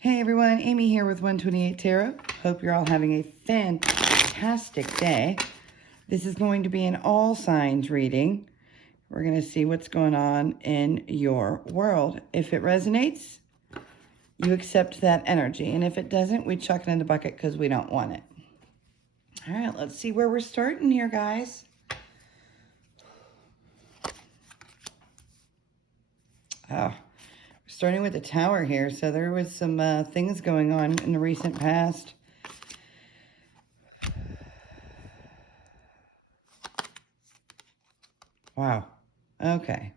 Hey everyone, Amy here with 128 Tarot. Hope you're all having a fantastic day. This is going to be an all signs reading. We're going to see what's going on in your world. If it resonates, you accept that energy. And if it doesn't, we chuck it in the bucket because we don't want it. All right, let's see where we're starting here, guys. Starting with the Tower here. So there was some things going on in the recent past. Wow. Okay.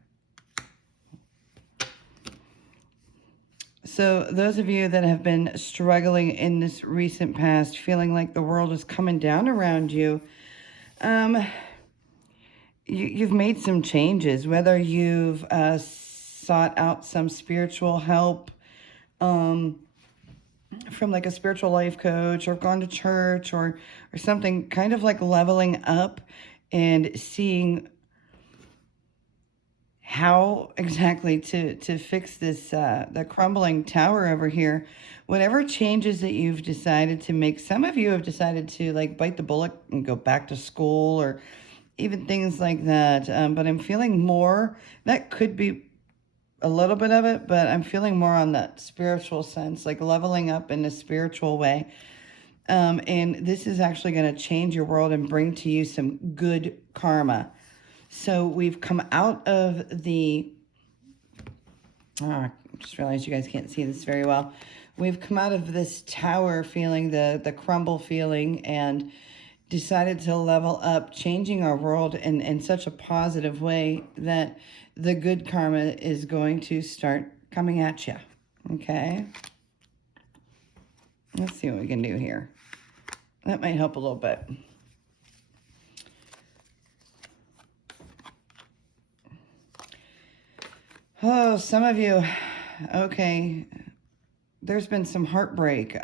So those of you that have been struggling in this recent past, feeling like the world is coming down around you, you've made some changes, whether you've sought out some spiritual help from like a spiritual life coach, or gone to church, or something, kind of like leveling up and seeing how exactly to fix this the crumbling tower over here. Whatever changes that you've decided to make, some of you have decided to like bite the bullet and go back to school, or even things like that. But I'm feeling more, that could be a little bit of it, but I'm feeling more on that spiritual sense, like leveling up in a spiritual way. And this is actually going to change your world and bring to you some good karma. So we've come out of the, I just realized you guys can't see this very well. We've come out of this tower feeling, the crumble feeling, and decided to level up, changing our world in such a positive way that the good karma is going to start coming at you. Okay? Let's see what we can do here. That might help a little bit. Oh, some of you, okay, there's been some heartbreak.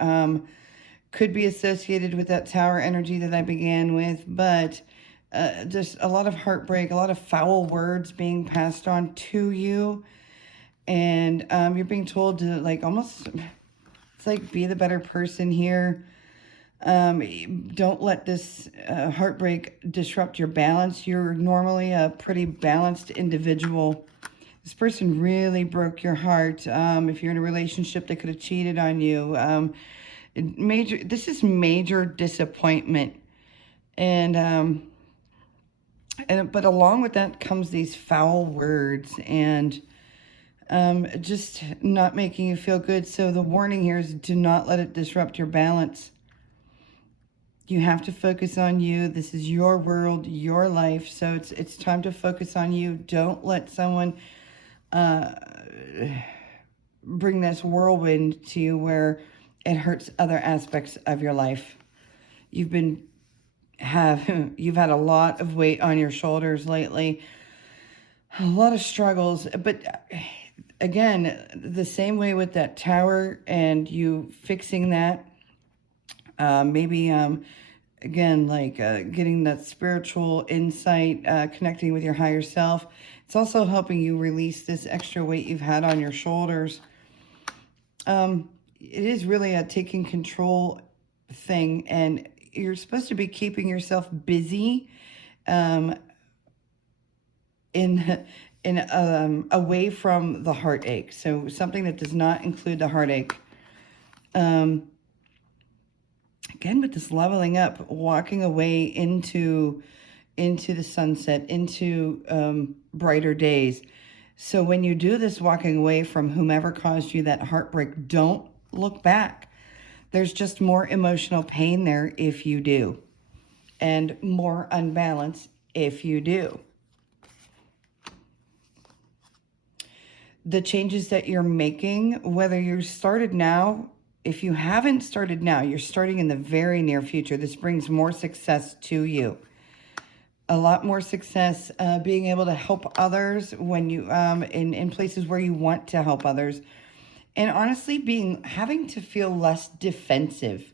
Could be associated with that tower energy that I began with, but just a lot of heartbreak, a lot of foul words being passed on to you. And you're being told to like almost, it's like be the better person here. Don't let this heartbreak disrupt your balance. You're normally a pretty balanced individual. This person really broke your heart. If you're in a relationship, they could have cheated on you. This is major disappointment. And but along with that comes these foul words and just not making you feel good. So the warning here is do not let it disrupt your balance. You have to focus on you. This is your world, your life. So it's time to focus on you. Don't let someone bring this whirlwind to you where it hurts other aspects of your life. You've had a lot of weight on your shoulders lately, a lot of struggles, but again, the same way with that tower and you fixing that, maybe again, like getting that spiritual insight, connecting with your higher self. It's also helping you release this extra weight you've had on your shoulders. It is really a taking control thing, and you're supposed to be keeping yourself busy away from the heartache. So something that does not include the heartache. Again, with this leveling up, walking away into the sunset, into brighter days. So when you do this walking away from whomever caused you that heartbreak, don't look back. There's just more emotional pain there if you do, and more unbalance if you do. The changes that you're making, whether you started now, if you haven't started now, you're starting in the very near future. This brings more success to you. A lot more success, being able to help others when you in places where you want to help others. And honestly, having to feel less defensive.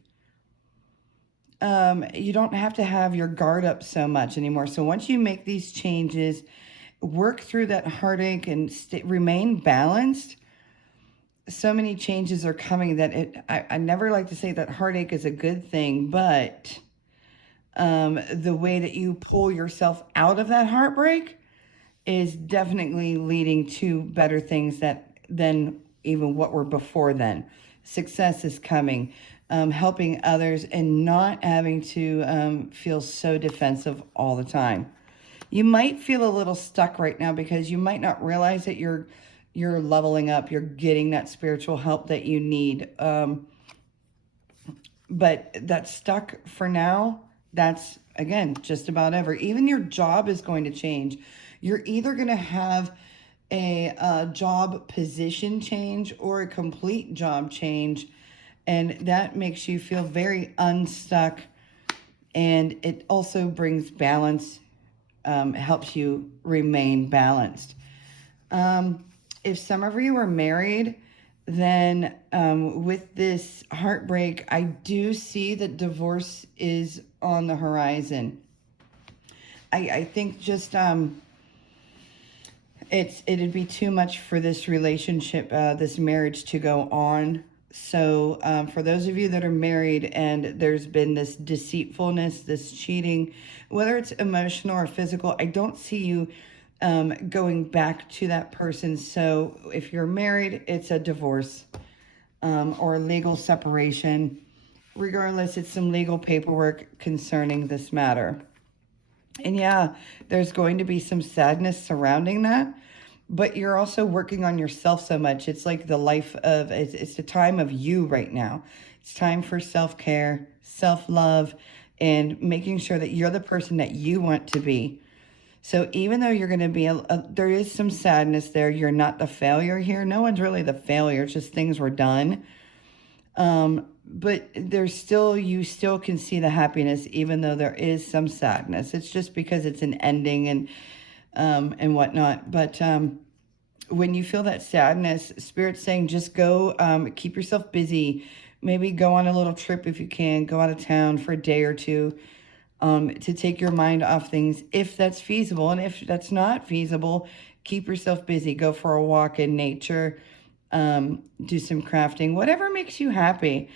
You don't have to have your guard up so much anymore. So once you make these changes, work through that heartache and remain balanced, so many changes are coming that I never like to say that heartache is a good thing, but the way that you pull yourself out of that heartbreak is definitely leading to better things than even what were before then. Success is coming, helping others and not having to feel so defensive all the time. You might feel a little stuck right now because you might not realize that you're leveling up, you're getting that spiritual help that you need. But that's stuck for now. That's, again, just about ever. Even your job is going to change. You're either going to have a job position change or a complete job change. And that makes you feel very unstuck. And it also brings balance, helps you remain balanced. If some of you are married, then with this heartbreak, I do see that divorce is on the horizon. I think just it'd be too much for this relationship, this marriage to go on. So for those of you that are married and there's been this deceitfulness, this cheating, whether it's emotional or physical, I don't see you going back to that person. So if you're married, it's a divorce or a legal separation. Regardless, it's some legal paperwork concerning this matter. And yeah, there's going to be some sadness surrounding that, but you're also working on yourself so much. It's like it's the time of you right now. It's time for self-care, self-love, and making sure that you're the person that you want to be. So even though you're going to be, there is some sadness there. You're not the failure here. No one's really the failure. It's just things were done. But you still can see the happiness, even though there is some sadness. It's just because it's an ending and whatnot. But when you feel that sadness, Spirit's saying just go, keep yourself busy. Maybe go on a little trip if you can. Go out of town for a day or two. To take your mind off things if that's feasible. And if that's not feasible, keep yourself busy. Go for a walk in nature, do some crafting, whatever makes you happy,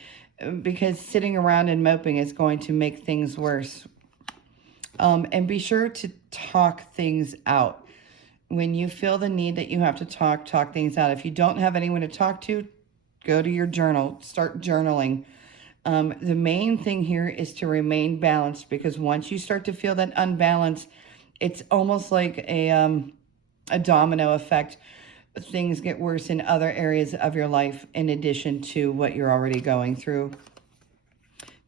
because sitting around and moping is going to make things worse. And be sure to talk things out. When you feel the need that you have to talk things out. If you don't have anyone to talk to, go to your journal, start journaling. The main thing here is to remain balanced, because once you start to feel that unbalance, it's almost like a domino effect. Things get worse in other areas of your life in addition to what you're already going through.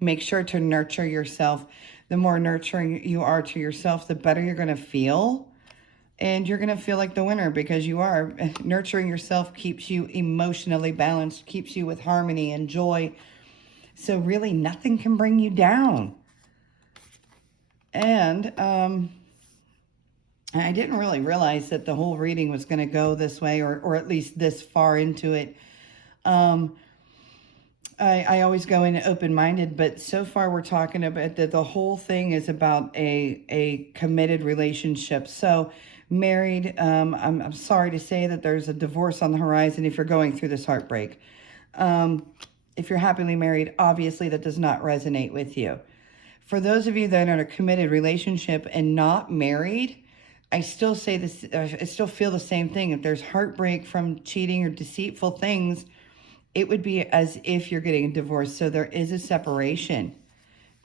Make sure to nurture yourself. The more nurturing you are to yourself, the better you're going to feel. And you're going to feel like the winner, because you are. Nurturing yourself keeps you emotionally balanced, keeps you with harmony and joy. So really nothing can bring you down. And I didn't really realize that the whole reading was going to go this way, or at least this far into it. I always go in open-minded, but so far we're talking about that the whole thing is about a committed relationship. So married, I'm sorry to say that there's a divorce on the horizon if you're going through this heartbreak. If you're happily married, obviously that does not resonate with you. For those of you that are in a committed relationship and not married, I still say this, I still feel the same thing. If there's heartbreak from cheating or deceitful things, it would be as if you're getting a divorce. So there is a separation.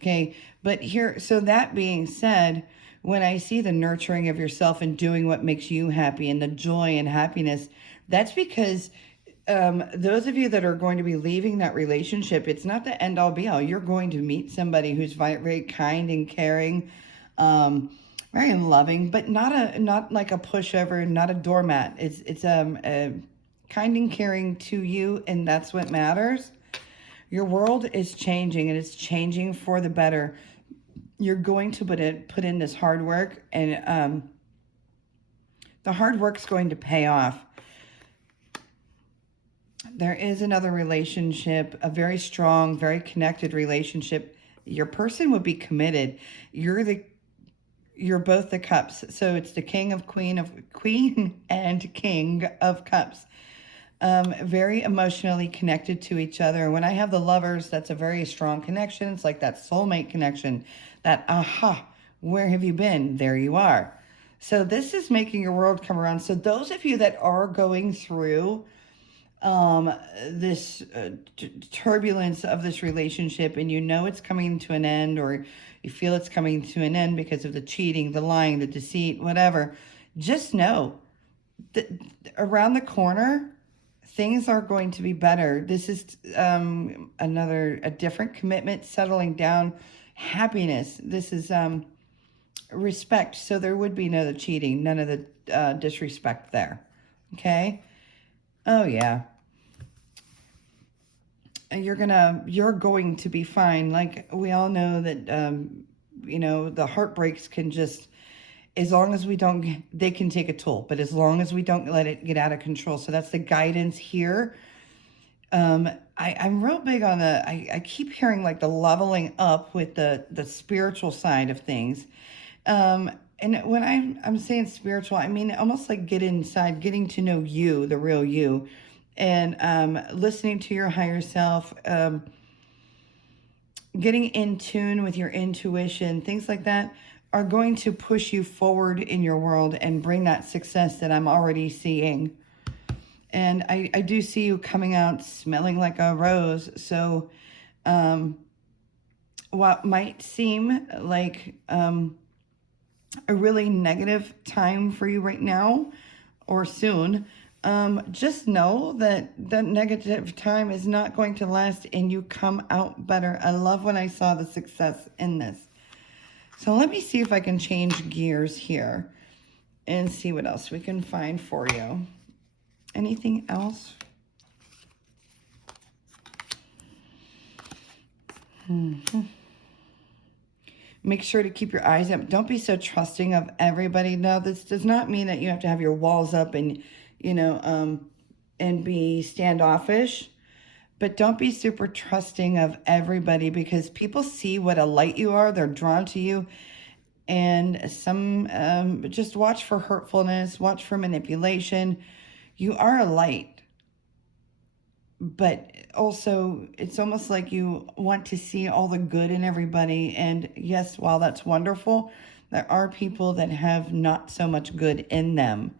Okay. But here, so that being said, when I see the nurturing of yourself and doing what makes you happy and the joy and happiness, that's because those of you that are going to be leaving that relationship, it's not the end all be all. You're going to meet somebody who's very kind and caring, very loving, but not like a pushover, not a doormat. It's kind and caring to you, and that's what matters. Your world is changing, and it's changing for the better. You're going to put in this hard work, and the hard work's going to pay off. There is another relationship, a very strong, very connected relationship. Your person would be committed. You're both the cups. So it's the queen and king of cups. very emotionally connected to each other. When I have the lovers, that's a very strong connection. It's like that soulmate connection, that aha, where have you been? There you are. So this is making your world come around. So those of you that are going through this turbulence of this relationship, and you know it's coming to an end, or you feel it's coming to an end because of the cheating, the lying, the deceit, whatever, just know that around the corner, things are going to be better. This is a different commitment, settling down, happiness. This is respect. So there would be no cheating, none of the disrespect there. Okay? Oh, yeah. You're going to be fine. Like, we all know that, the heartbreaks can just, as long as we don't, they can take a toll, but as long as we don't let it get out of control. So that's the guidance here. I'm real big on I keep hearing like the leveling up with the spiritual side of things. And when I'm saying spiritual, I mean almost like get inside, getting to know you, the real you, and listening to your higher self, getting in tune with your intuition, things like that are going to push you forward in your world and bring that success that I'm already seeing. And I do see you coming out smelling like a rose. So what might seem like a really negative time for you right now or soon, just know that that negative time is not going to last and you come out better. I love when I saw the success in this. So let me see if I can change gears here and see what else we can find for you. Anything else? Make sure to keep your eyes up. Don't be so trusting of everybody. No, this does not mean that you have to have your walls up and, and be standoffish. But don't be super trusting of everybody, because people see what a light you are. They're drawn to you. And just watch for hurtfulness, watch for manipulation. You are a light. But also, it's almost like you want to see all the good in everybody. And yes, while that's wonderful, there are people that have not so much good in them.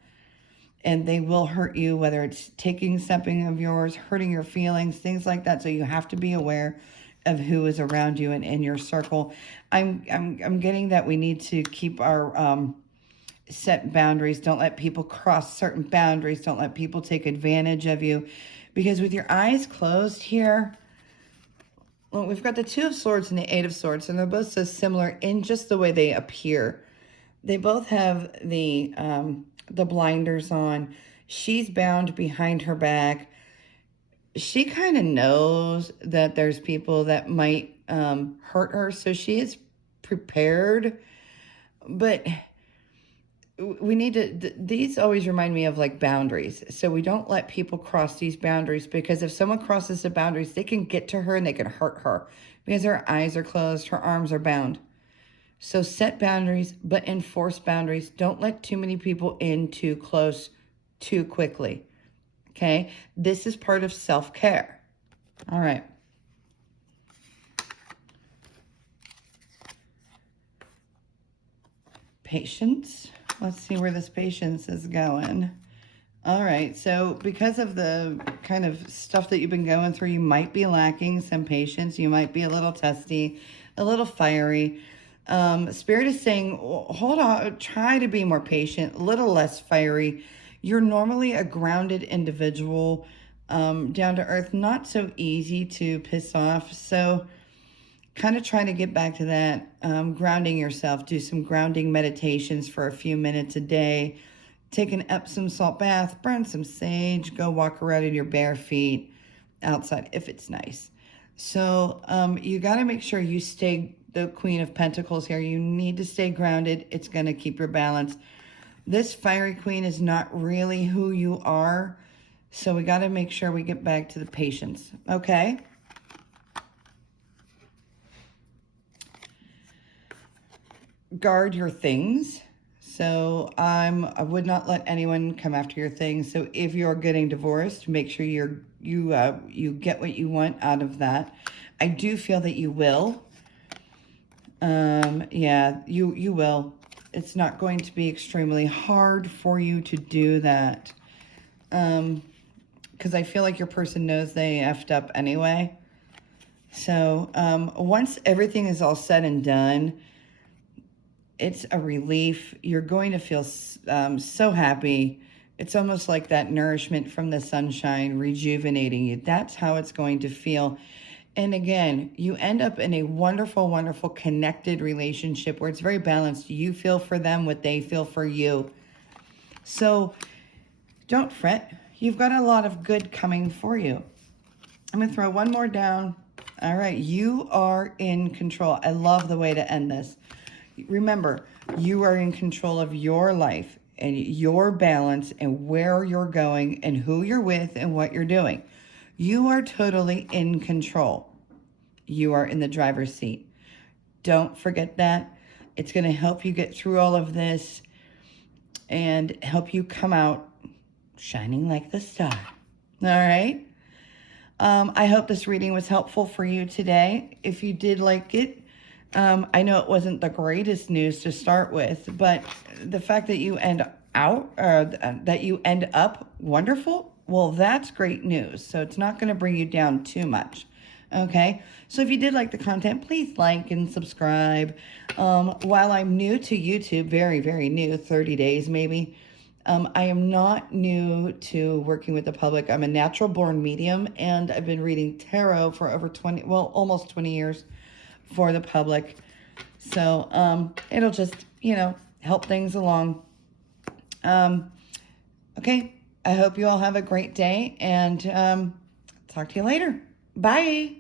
And they will hurt you, whether it's taking something of yours, hurting your feelings, things like that. So you have to be aware of who is around you and in your circle. I'm getting that we need to keep our set boundaries. Don't let people cross certain boundaries. Don't let people take advantage of you. Because with your eyes closed here, well, we've got the Two of Swords and the Eight of Swords, and they're both so similar in just the way they appear. They both have the blinders on. She's bound behind her back. She kind of knows that there's people that might hurt her, so she is prepared. But we need to, these always remind me of like boundaries. So we don't let people cross these boundaries, because if someone crosses the boundaries, they can get to her and they can hurt her because her eyes are closed, her arms are bound. So set boundaries, but enforce boundaries. Don't let too many people in too close too quickly. Okay? This is part of self-care. All right. Patience. Let's see where this patience is going. All right. So because of the kind of stuff that you've been going through, you might be lacking some patience. You might be a little testy, a little fiery. Spirit is saying, hold on, try to be more patient, a little less fiery. You're normally a grounded individual, down to earth, not so easy to piss off. So kind of trying to get back to that, grounding yourself. Do some grounding meditations for a few minutes a day. Take an Epsom salt bath, burn some sage, go walk around in your bare feet outside if it's nice. So you got to make sure you stay the Queen of Pentacles here. You need to stay grounded. It's going to keep your balance. This fiery queen is not really who you are. So we got to make sure we get back to the patience. Okay? Guard your things. So I would not let anyone come after your things. So if you're getting divorced, make sure you get what you want out of that. I do feel that you will. Yeah, you will. It's not going to be extremely hard for you to do that. Because I feel like your person knows they effed up anyway. So once everything is all said and done, it's a relief. You're going to feel so happy. It's almost like that nourishment from the sunshine rejuvenating you. That's how it's going to feel. And again, you end up in a wonderful, wonderful connected relationship where it's very balanced. You feel for them what they feel for you. So don't fret. You've got a lot of good coming for you. I'm going to throw one more down. All right. You are in control. I love the way to end this. Remember, you are in control of your life and your balance and where you're going and who you're with and what you're doing. You are totally in control. You are in the driver's seat. Don't forget that. It's going to help you get through all of this and help you come out shining like the star. All right? I hope this reading was helpful for you today. If you did like it, I know it wasn't the greatest news to start with, but the fact that you end up wonderful, well, that's great news. So it's not going to bring you down too much. Okay, so if you did like the content, please like and subscribe. While I'm new to YouTube, very, very new, 30 days maybe, I am not new to working with the public. I'm a natural born medium, and I've been reading tarot for over almost 20 years for the public. So it'll just, help things along. Okay, I hope you all have a great day, and talk to you later. Bye.